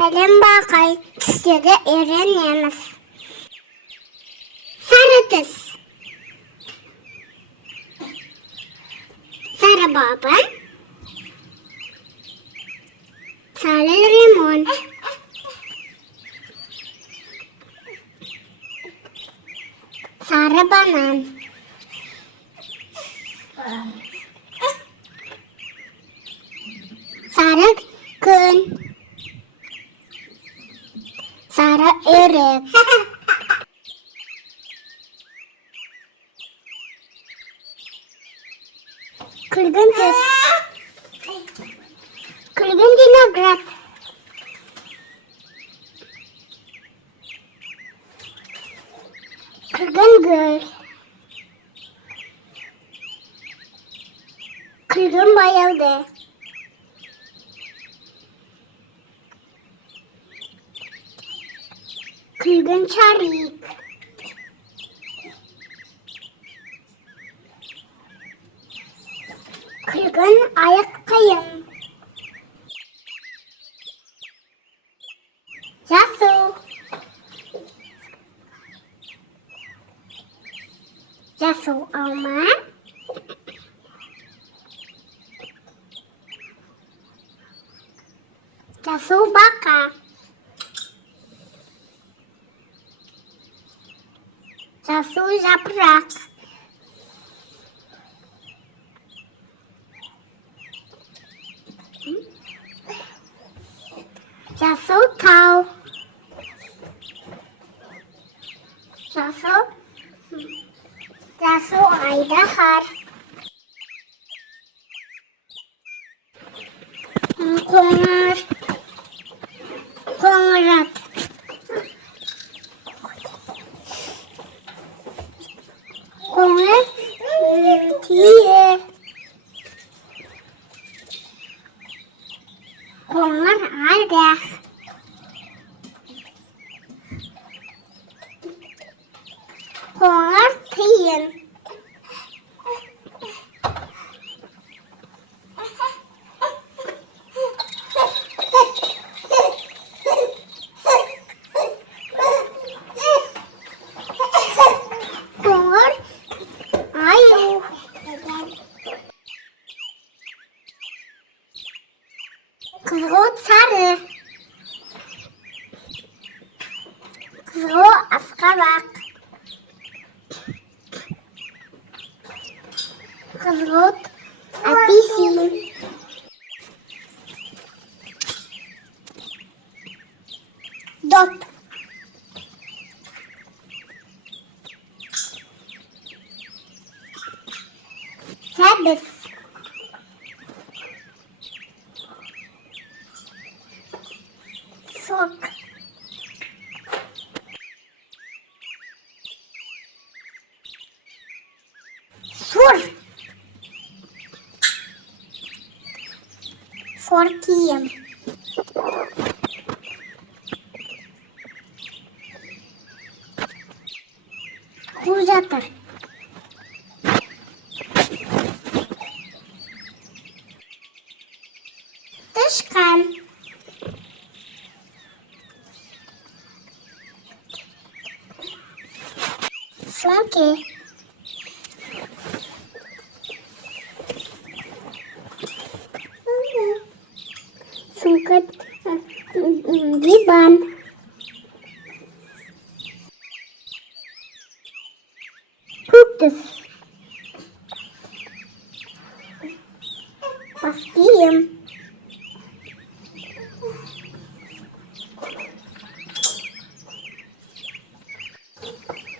Сәлем бақай, түстерді үйренеміз. Сары түс. Сары бабын. Сары лимон. Сары банан. Сары күн. Сары үйрек. Күлгін түс. Күлгін виноград. Күлгін гүл. Күлгін баялды. Күлгін шарик. Күлгін аяқ қиын. Жасыл. Жасыл алма. Жасыл бақа. Жасыл жапырақ. Жасыл тау. Жасыл айдаһар. Қоңыр ат. Қоңыр түйе. Қоңыр айдақ. Қоңыр тиін. Қоңыр аю. Қызғылт сары. Қызғылт асқабақ. Қызғылт апельсин. Доп. Сәбіз. Сок. Сур. Сур киім. Қу жатыр. Тышқан. Сөңке. Сөңке диван. Көк түс. Бас киім.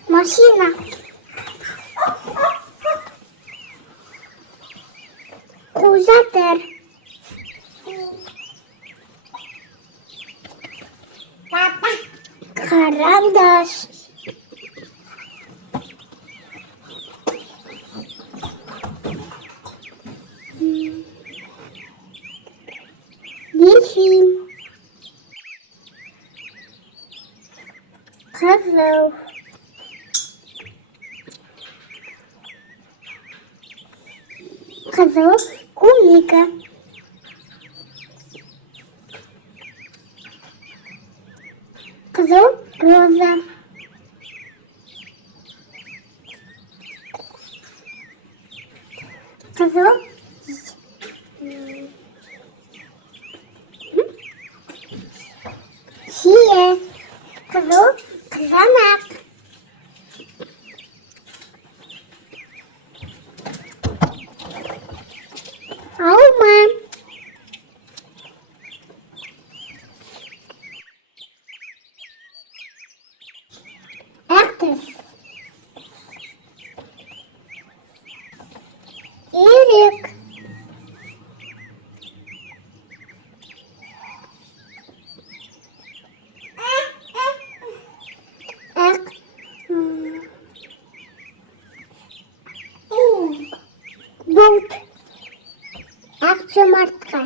Машина. Қу жатыр. Қарандаш. Дельфин. Қызыл. Қызыл кумика. Қызыл, роза. Қызыл. Шие. Қызыл, қызанақ. Алма. Әртіс. Үйрек. Бұлт. Ақ жұмыртқа.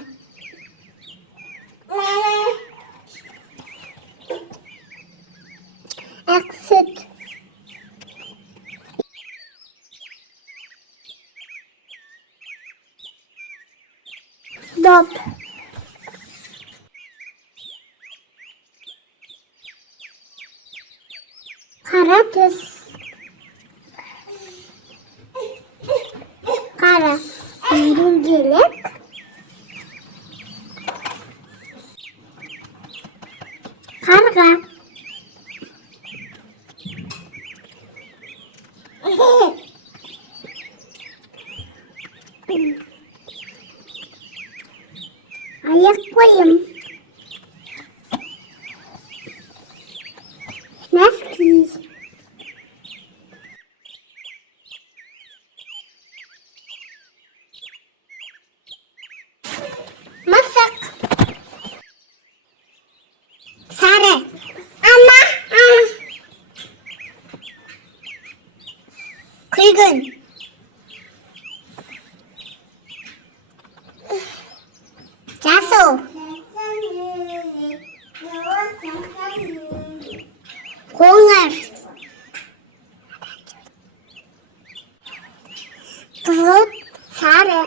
Ақ сүт. Доп. Қара түс. Қара дөңгелек. Қарға. Аяқ қойым. Носки. Мысық. Сары. Ана. Күлгін. Жасыл. Қоңыр. Қызыл, сары.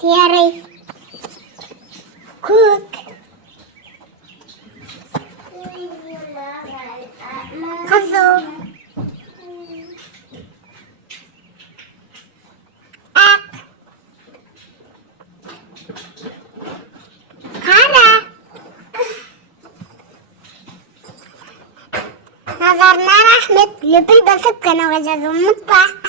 Серый. Көк. Қызыл. Ақ. Қара. Назарыңа рахмет. Лүпіл басып каналға жазуын ұмытпа.